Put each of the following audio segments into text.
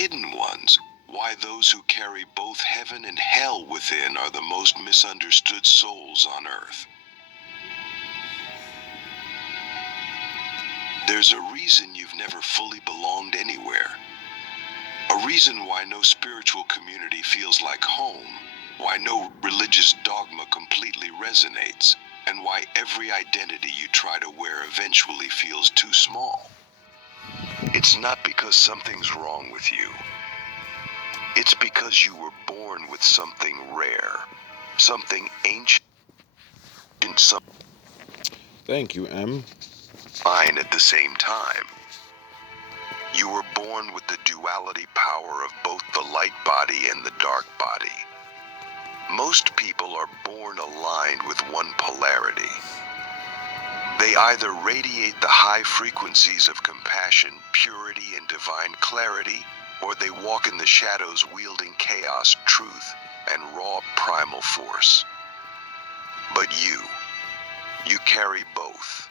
hidden ones, why those who carry both heaven and hell within are the most misunderstood souls on earth. There's a reason you've never fully belonged anywhere. A reason why no spiritual community feels like home, why no religious dogma completely resonates, and why every identity you try to wear eventually feels too small. It's not because something's wrong with you. It's because you were born with something rare, something ancient, something Thank you, M. fine at the same time. You were born with the duality power of both the light body and the dark body. Most people are born aligned with one polarity. They either radiate the high frequencies of compassion, purity, and divine clarity, or they walk in the shadows wielding chaos, truth, and raw primal force. But you carry both.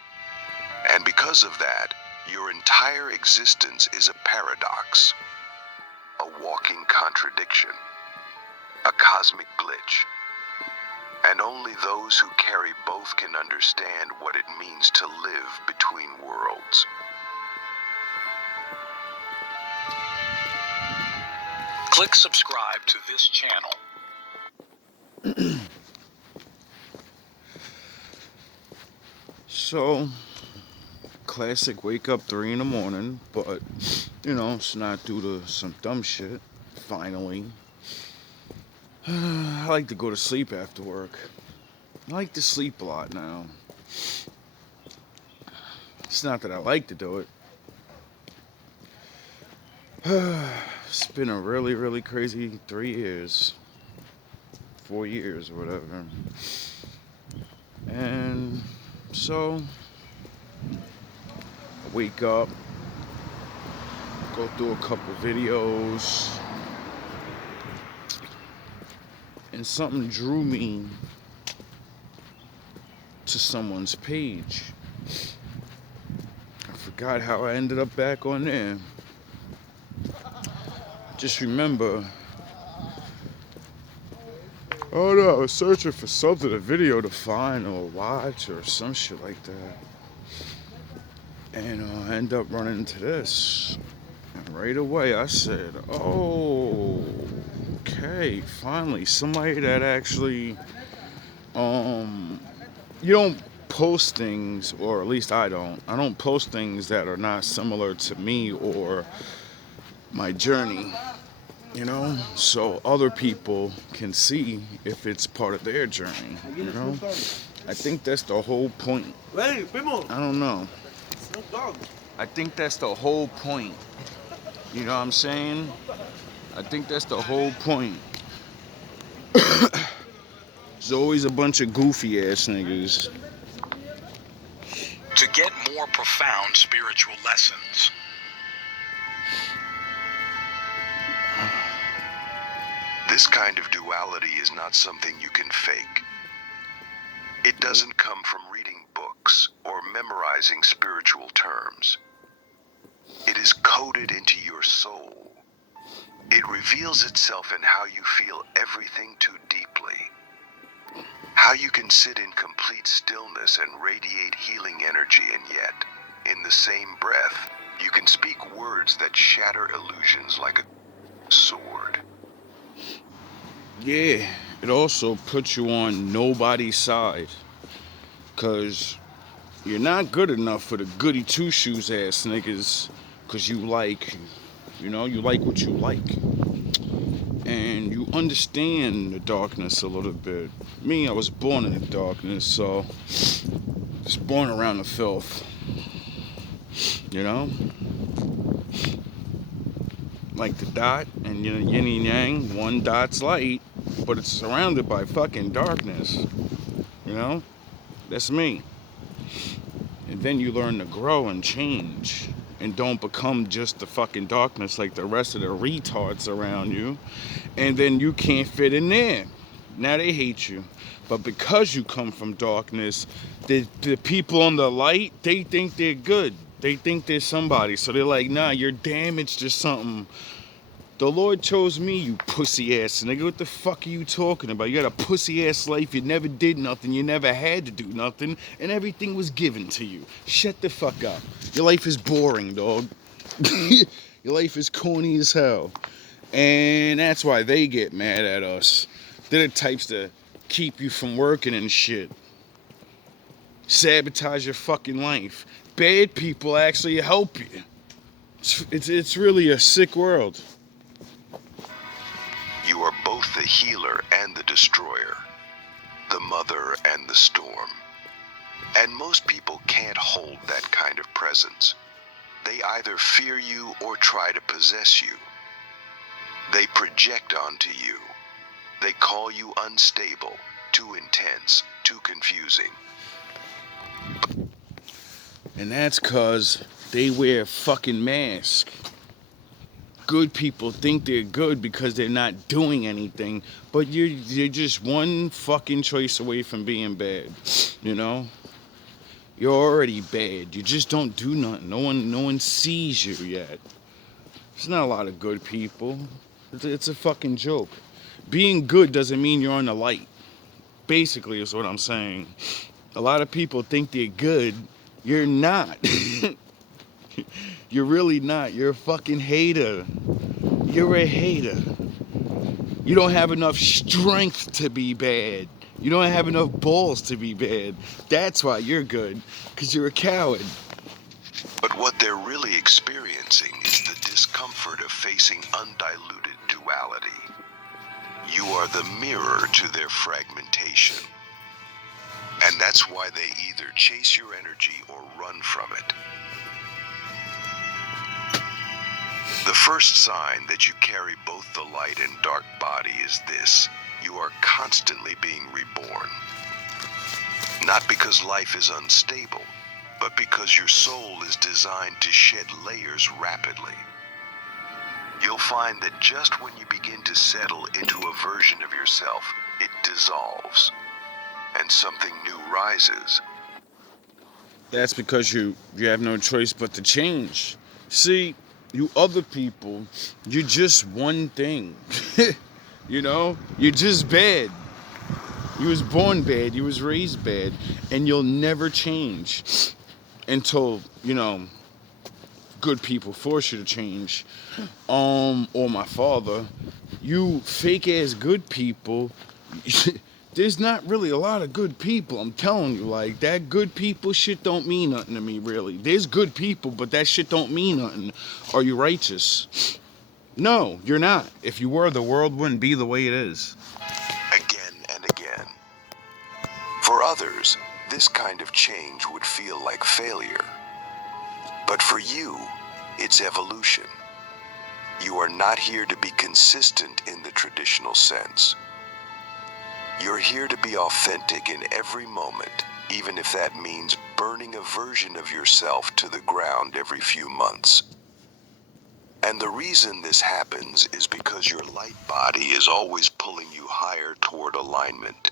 And because of that, your entire existence is a paradox, a walking contradiction, a cosmic glitch. And only those who carry both can understand what it means to live between worlds. Click subscribe to this channel. So, classic wake up 3 in the morning, but, it's not due to some dumb shit, finally. I like to go to sleep after work. I like to sleep a lot now. It's not that I like to do it. It's been a really, really crazy 3 years. 4 years or whatever. And so, I wake up, go through a couple videos, and something drew me to someone's page. I forgot how I ended up back on there. Just remember, I was searching for something, a video to find or watch or some shit like that. And I end up running into this. And right away I said, oh, okay, finally, somebody that actually, you don't post things, or at least I don't post things that are not similar to me or my journey, so other people can see if it's part of their journey, I think that's the whole point. I don't know. I think that's the whole point. You know what I'm saying? I think that's the whole point. There's always a bunch of goofy ass niggas. To get more profound spiritual lessons. This kind of duality is not something you can fake. It doesn't come from reading books or memorizing spiritual terms. It is coded into your soul. It reveals itself in how you feel everything too deeply. How you can sit in complete stillness and radiate healing energy, and yet, in the same breath, you can speak words that shatter illusions like a sword. Yeah, it also puts you on nobody's side. Because you're not good enough for the goody two-shoes ass niggas. Because you like what you like. And you understand the darkness a little bit. Me, I was born in the darkness, so I was born around the filth. Like the dot and yin and yang, one dot's light, but it's surrounded by fucking darkness. That's me. And then you learn to grow and change and don't become just the fucking darkness like the rest of the retards around you. And then you can't fit in there. Now they hate you. But because you come from darkness, the people on the light, they think they're good. They think they're somebody. So they're like, nah, you're damaged or something. The Lord chose me, you pussy ass nigga. What the fuck are you talking about? You got a pussy ass life. You never did nothing. You never had to do nothing. And everything was given to you. Shut the fuck up. Your life is boring, dog. Your life is corny as hell. And that's why they get mad at us. They're the types to keep you from working and shit. Sabotage your fucking life. Bad people actually help you. It's really a sick world. You are both the healer and the destroyer, the mother and the storm. And most people can't hold that kind of presence. They either fear you or try to possess you. They project onto you. They call you unstable, too intense, too confusing. And that's cause they wear fucking masks. Good people think they're good because they're not doing anything, but you're just one fucking choice away from being bad, you know? You're already bad. You just don't do nothing. No one sees you yet. There's not a lot of good people. It's a fucking joke. Being good doesn't mean you're on the light. Basically is what I'm saying. A lot of people think they're good. You're not. You're really not. You're a fucking hater. You're a hater. You don't have enough strength to be bad. You don't have enough balls to be bad. That's why you're good. Because you're a coward. But what they're really experiencing is the discomfort of facing undiluted duality. You are the mirror to their fragmentation. And that's why they either chase your energy or run from it. The first sign that you carry both the light and dark body is this: you are constantly being reborn. Not because life is unstable, but because your soul is designed to shed layers rapidly. You'll find that just when you begin to settle into a version of yourself, it dissolves, and something new rises. That's because you have no choice but to change. See, you other people, you're just one thing. You know? You're just bad. You was born bad, you was raised bad, and you'll never change until, good people force you to change. Or my father. You fake ass good people. There's not really a lot of good people, I'm telling you. Like, that good people shit don't mean nothing to me, really. There's good people, but that shit don't mean nothing. Are you righteous? No, you're not. If you were, the world wouldn't be the way it is. Again and again. For others, this kind of change would feel like failure. But for you, it's evolution. You are not here to be consistent in the traditional sense. You're here to be authentic in every moment, even if that means burning a version of yourself to the ground every few months. And the reason this happens is because your light body is always pulling you higher toward alignment.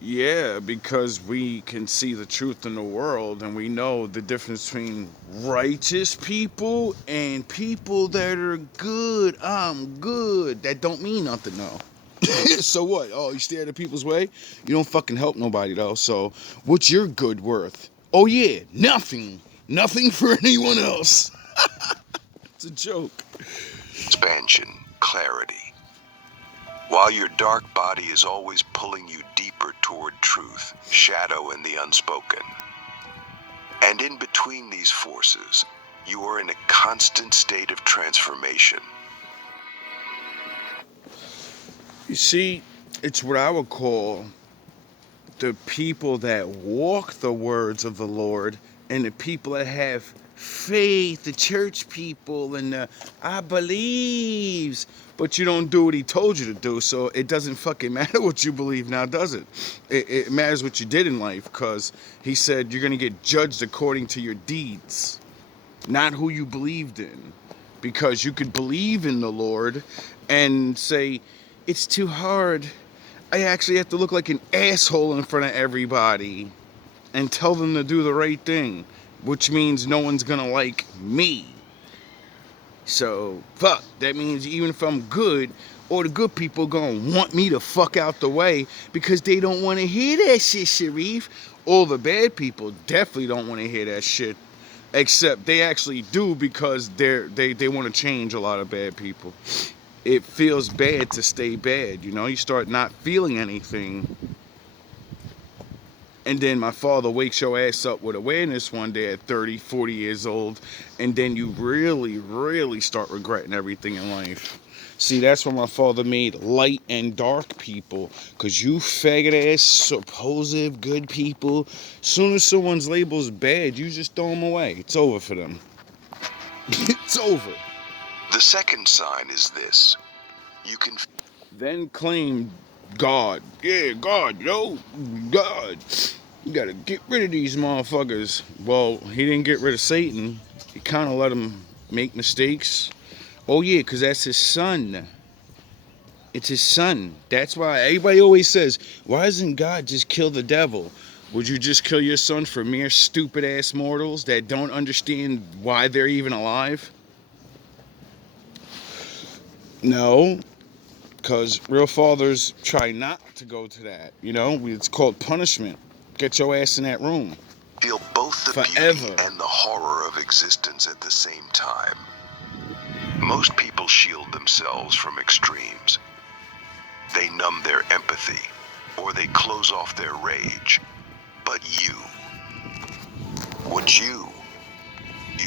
Yeah, because we can see the truth in the world and we know the difference between righteous people and people that are good. I'm good. That don't mean nothing, though. So what? Oh, you stay out of people's way? You don't fucking help nobody, though. So what's your good worth? Oh, yeah, nothing. Nothing for anyone else. It's a joke. Expansion, clarity. While your dark body is always pulling you deeper toward truth, shadow, and the unspoken. And in between these forces, you are in a constant state of transformation. You see, it's what I would call the people that walk the words of the Lord and the people that have faith, the church people, and the I believes, but you don't do what he told you to do, so it doesn't fucking matter what you believe now, does it? It matters what you did in life, because he said you're going to get judged according to your deeds, not who you believed in. Because you could believe in the Lord and say, it's too hard. I actually have to look like an asshole in front of everybody and tell them to do the right thing, which means no one's gonna like me. So, fuck. That means even if I'm good, all the good people gonna want me to fuck out the way because they don't want to hear that shit, Sharif. All the bad people definitely don't want to hear that shit. Except they actually do because they want to change a lot of bad people. It feels bad to stay bad, you know? You start not feeling anything. And then my father wakes your ass up with awareness one day at 30, 40 years old. And then you really, really start regretting everything in life. See, that's when my father made light and dark people. Because you faggot ass, supposed good people, soon as someone's label's bad, you just throw them away. It's over for them. It's over. The second sign is this. You can Then claim God. Yeah, God, yo, God. You gotta get rid of these motherfuckers. Well, he didn't get rid of Satan. He kind of let him make mistakes. Oh, yeah, because that's his son. It's his son. That's why everybody always says, why doesn't God just kill the devil? Would you just kill your son for mere stupid ass mortals that don't understand why they're even alive? No, because real fathers try not to go to that. You know, it's called punishment. Get your ass in that room. feel both the Forever. beauty and the horror of existence at the same time. Most people shield themselves from extremes. They numb their empathy, or they close off their rage. But you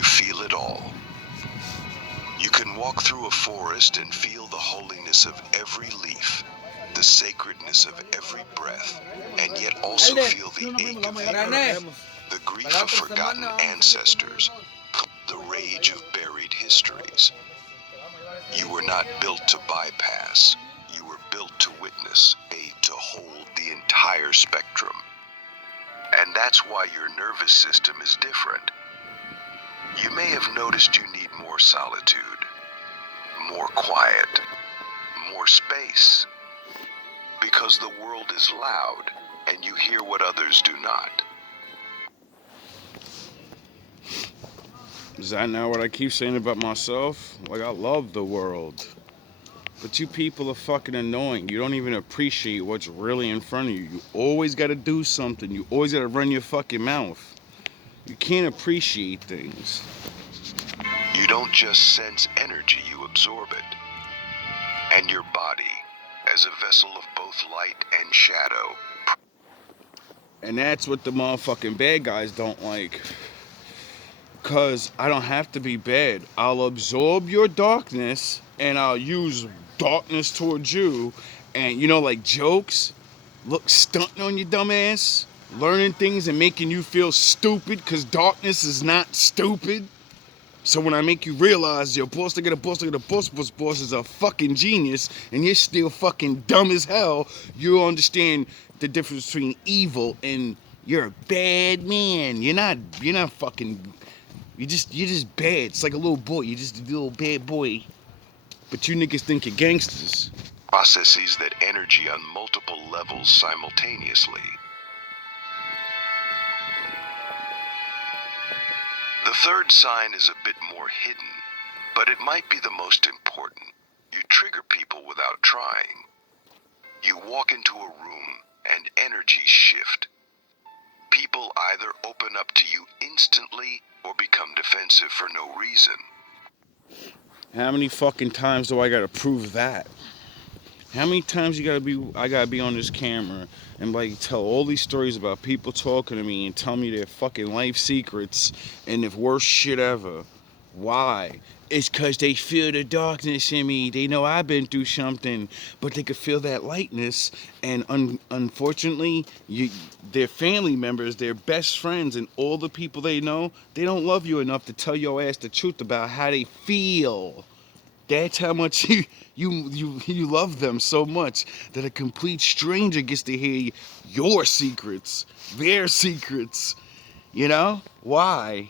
feel it all. You can walk through a forest and feel the holiness of every leaf, the sacredness of every breath, and yet also feel the ache of the earth, the grief of forgotten ancestors, the rage of buried histories. You were not built to bypass. You were built to witness, to hold the entire spectrum. And that's why your nervous system is different. You may have noticed you need more solitude, more quiet, more space. Because the world is loud, and you hear what others do not. Is that not what I keep saying about myself? Like, I love the world. But you people are fucking annoying. You don't even appreciate what's really in front of you. You always gotta do something. You always gotta run your fucking mouth. You can't appreciate things. You don't just sense energy, you absorb it. And your body, as a vessel of both light and shadow. And that's what the motherfucking bad guys don't like. Because I don't have to be bad. I'll absorb your darkness and I'll use darkness towards you. And, you know, like jokes, look, stunting on your dumb ass, learning things and making you feel stupid because darkness is not stupid. So when I make you realize your boss is a fucking genius and you're still fucking dumb as hell, you'll understand the difference between evil and you're a bad man. You're not fucking, you're just bad. It's like a little boy. You're just a little bad boy. But you niggas think you're gangsters. Processes that energy on multiple levels simultaneously. The third sign is a bit more hidden, but it might be the most important. You trigger people without trying. You walk into a room and energies shift. People either open up to you instantly or become defensive for no reason. How many fucking times do I gotta prove that? How many times I gotta be on this camera and like tell all these stories about people talking to me and tell me their fucking life secrets and the worst shit ever? Why? It's cause they feel the darkness in me. They know I've been through something, but they could feel that lightness. And unfortunately, their family members, their best friends, and all the people they know, they don't love you enough to tell your ass the truth about how they feel. That's how much you love them so much that a complete stranger gets to hear your secrets, their secrets. You know? Why?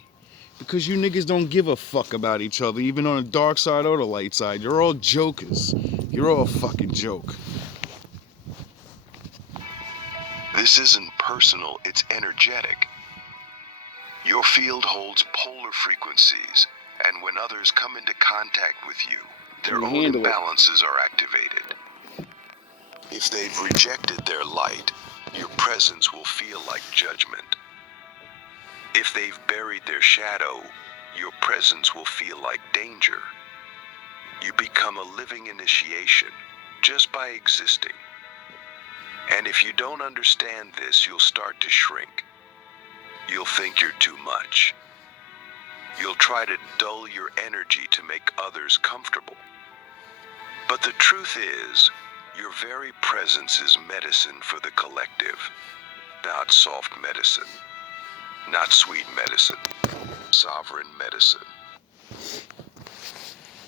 Because you niggas don't give a fuck about each other, even on the dark side or the light side. You're all jokers. You're all a fucking joke. This isn't personal, it's energetic. Your field holds polar frequencies, And when others come into contact with you, their You own handle it. imbalances are activated. If they've rejected their light, your presence will feel like judgment. If they've buried their shadow, your presence will feel like danger. You become a living initiation just by existing. And if you don't understand this, you'll start to shrink. You'll think you're too much. You'll try to dull your energy to make others comfortable. But the truth is, your very presence is medicine for the collective, not soft medicine, not sweet medicine, sovereign medicine.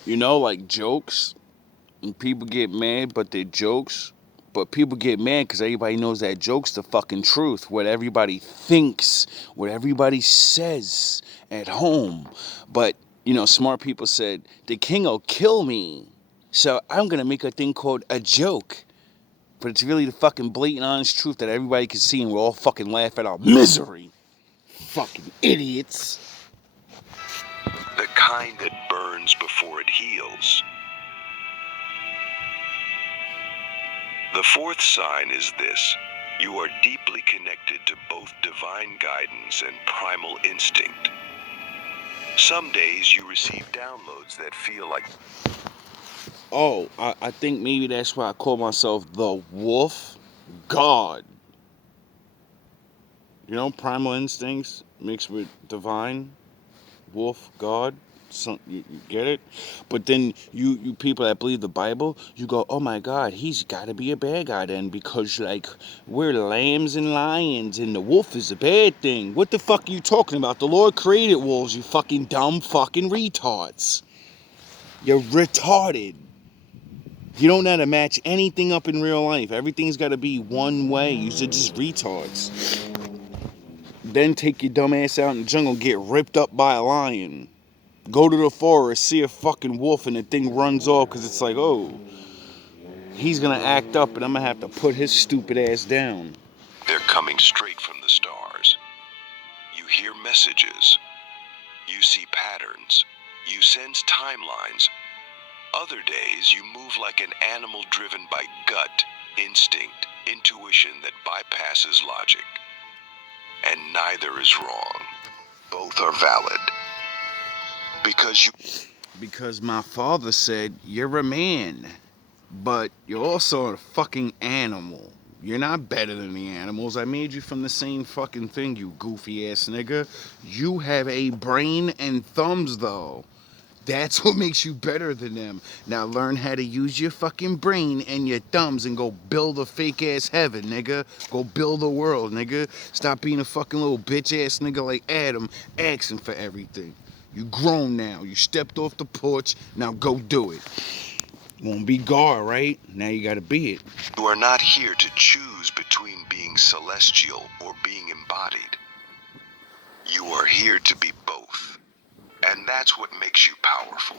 You know, like jokes, and people get mad, but they're jokes. But people get mad because everybody knows that joke's the fucking truth. What everybody thinks, what everybody says at home. But, you know, smart people said, the king will kill me. So I'm going to make a thing called a joke. But it's really the fucking blatant honest truth that everybody can see and we'll all fucking laugh at our misery. Fucking idiots. The kind that burns before it heals. The fourth sign is this: you are deeply connected to both divine guidance and primal instinct. Some days you receive downloads that feel like, Oh, I think maybe that's why I call myself the Wolf God. You know, primal instincts mixed with divine, wolf, God. You get it? But then you people that believe the Bible, you go, oh my God, he's got to be a bad guy then because like we're lambs and lions and the wolf is a bad thing. What the fuck are you talking about? The Lord created wolves, you fucking dumb fucking retards. You're retarded. You don't know how to match anything up in real life. Everything's got to be one way. You're just retards. Then take your dumb ass out in the jungle, get ripped up by a lion. Go to the forest, see a fucking wolf, and the thing runs off because it's like, oh, he's gonna act up, and I'm gonna have to put his stupid ass down. they're coming straight from the stars. You hear messages. You see patterns. You sense timelines. Other days you move like an animal driven by gut, instinct, intuition that bypasses logic. And neither is wrong. Both are valid. Because my father said, you're a man, but you're also a fucking animal. You're not better than the animals. I made you from the same fucking thing, you goofy ass nigga. You have a brain and thumbs, though. That's what makes you better than them. Now learn how to use your fucking brain and your thumbs and go build a fake ass heaven, nigga. Go build a world, nigga. Stop being a fucking little bitch ass nigga like Adam, asking for everything. You grown now. You stepped off the porch. Now go do it. Won't be God, right? Now you gotta be it. You are not here to choose between being celestial or being embodied. You are here to be both. And that's what makes you powerful.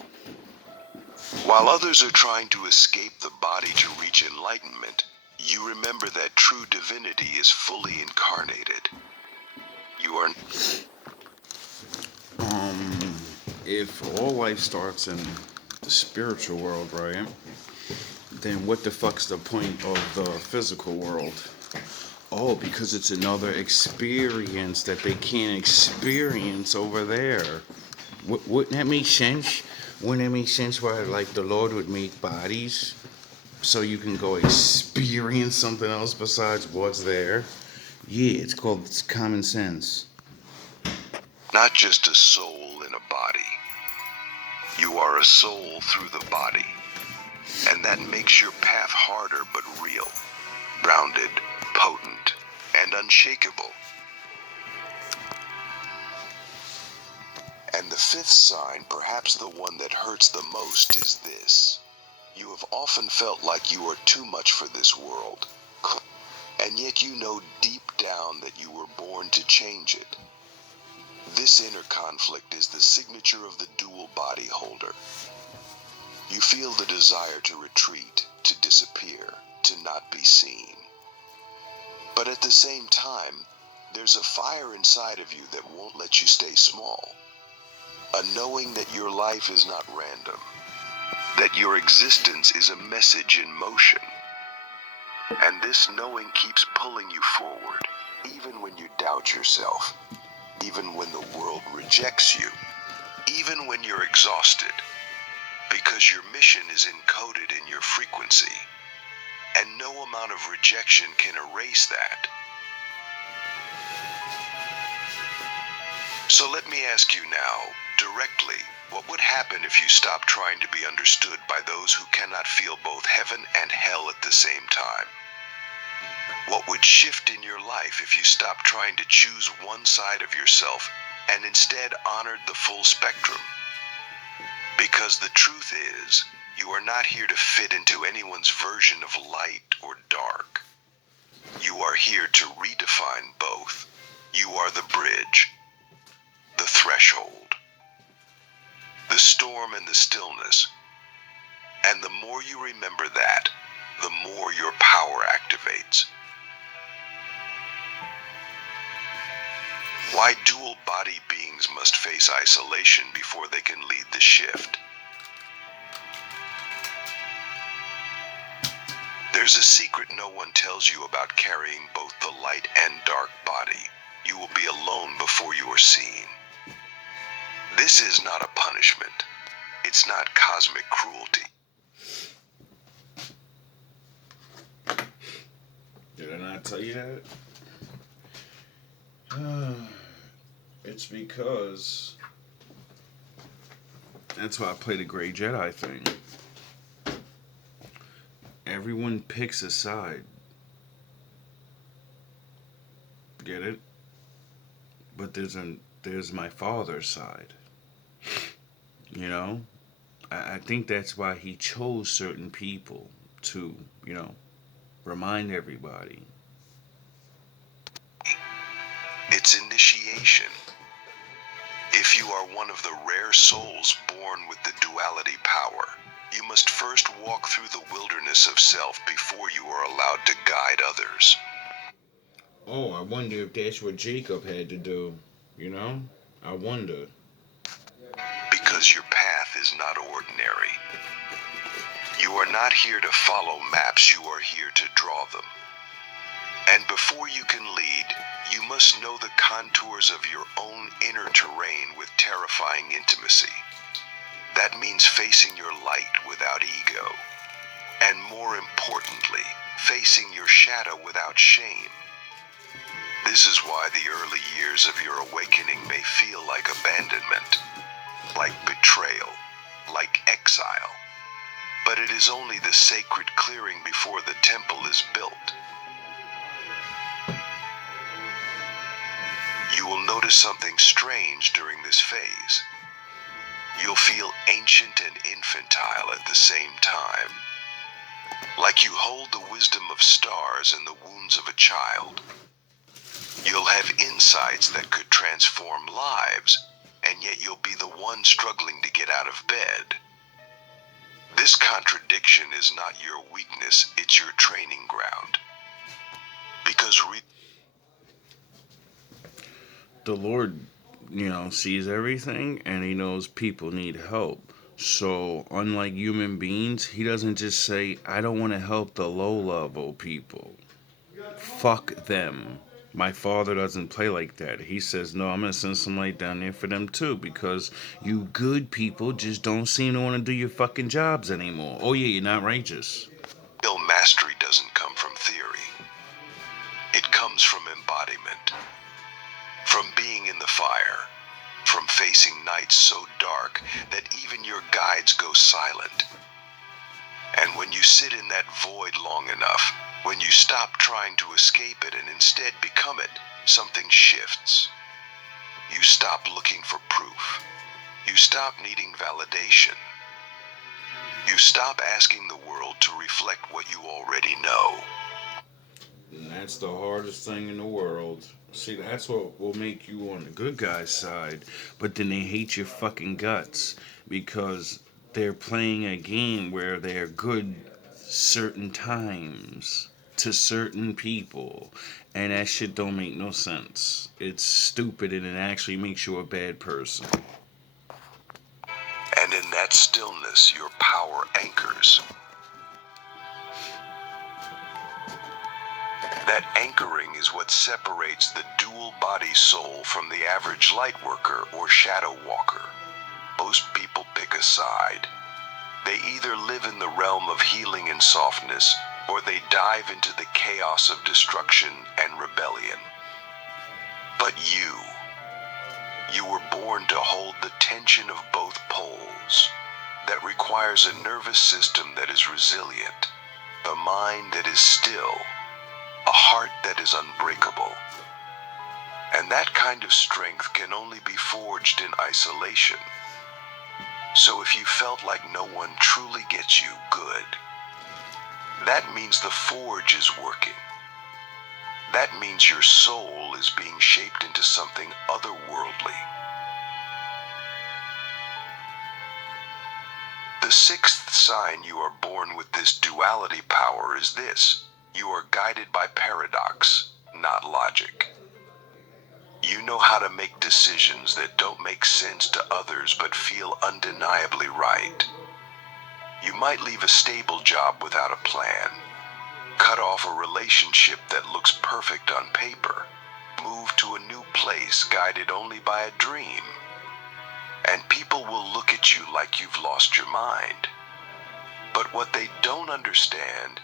While others are trying to escape the body to reach enlightenment, you remember that true divinity is fully incarnated. You are If all life starts in the spiritual world, right? Then what the fuck's the point of the physical world? Oh, because it's another experience that they can't experience over there. Wouldn't that make sense? Wouldn't that make sense why, like, the Lord would make bodies so you can go experience something else besides what's there? Yeah, it's common sense. not just a soul in a body. You are a soul through the body. And that makes your path harder but real, grounded, potent, and unshakable. And the fifth sign, perhaps the one that hurts the most, is this. You have often felt like you are too much for this world. And yet you know deep down that you were born to change it. This inner conflict is the signature of the dual body holder. You feel the desire to retreat, to disappear, to not be seen. But at the same time, there's a fire inside of you that won't let you stay small. A knowing that your life is not random, that your existence is a message in motion. And this knowing keeps pulling you forward, even when you doubt yourself, even when the world rejects you, even when you're exhausted, because your mission is encoded in your frequency, and no amount of rejection can erase that. So let me ask you now, directly, what would happen if you stopped trying to be understood by those who cannot feel both heaven and hell at the same time? What would shift in your life if you stopped trying to choose one side of yourself and instead honored the full spectrum? Because the truth is, you are not here to fit into anyone's version of light or dark. You are here to redefine both. You are the bridge, the threshold, the storm and the stillness. And the more you remember that, the more your power activates. Why dual body beings must face isolation before they can lead the shift. There's a secret no one tells you about carrying both the light and dark body. You will be alone before you are seen. This is not a punishment. It's not cosmic cruelty. Did I not tell you that? It's because that's why I play the Gray Jedi thing. Everyone picks a side. Get it? But there's my father's side. You know? I think that's why he chose certain people to, remind everybody. It's initiation. If you are one of the rare souls born with the duality power, you must first walk through the wilderness of self before you are allowed to guide others. Oh, I wonder if that's what Jacob had to do. I wonder. Because your path is not ordinary. You are not here to follow maps, you are here to draw them. And before you can lead, you must know the contours of your own inner terrain with terrifying intimacy. That means facing your light without ego. And more importantly, facing your shadow without shame. This is why the early years of your awakening may feel like abandonment, like betrayal, like exile. But it is only the sacred clearing before the temple is built. You will notice something strange during this phase. You'll feel ancient and infantile at the same time. Like you hold the wisdom of stars in the wounds of a child. You'll have insights that could transform lives, and yet you'll be the one struggling to get out of bed. This contradiction is not your weakness, it's your training ground. Because The Lord, sees everything and he knows people need help. So, unlike human beings, he doesn't just say, I don't want to help the low level people. Fuck them. My father doesn't play like that. He says, no, I'm going to send some light down there for them too, because you good people just don't seem to want to do your fucking jobs anymore. Oh, yeah, you're not righteous. real mastery doesn't come from theory. It comes from embodiment. From being in the fire. From facing nights so dark that even your guides go silent. And when you sit in that void long enough, when you stop trying to escape it and instead become it, something shifts. You stop looking for proof. You stop needing validation. You stop asking the world to reflect what you already know. And that's the hardest thing in the world. See, that's what will make you on the good guy's side, but then they hate your fucking guts because they're playing a game where they're good certain times to certain people, and that shit don't make no sense. It's stupid and it actually makes you a bad person. And in that stillness, your power anchors. That anchoring is what separates the dual body soul from the average light worker or shadow walker. Most people pick a side. They either live in the realm of healing and softness, or they dive into the chaos of destruction and rebellion. But you were born to hold the tension of both poles. That requires a nervous system that is resilient, a mind that is still, a heart that is unbreakable. And that kind of strength can only be forged in isolation. So if you felt like no one truly gets you, good. That means the forge is working. That means your soul is being shaped into something otherworldly. The sixth sign you are born with this duality power is this: you are guided by paradox, not logic. You know how to make decisions that don't make sense to others but feel undeniably right. You might leave a stable job without a plan, cut off a relationship that looks perfect on paper, move to a new place guided only by a dream. And people will look at you like you've lost your mind. But what they don't understand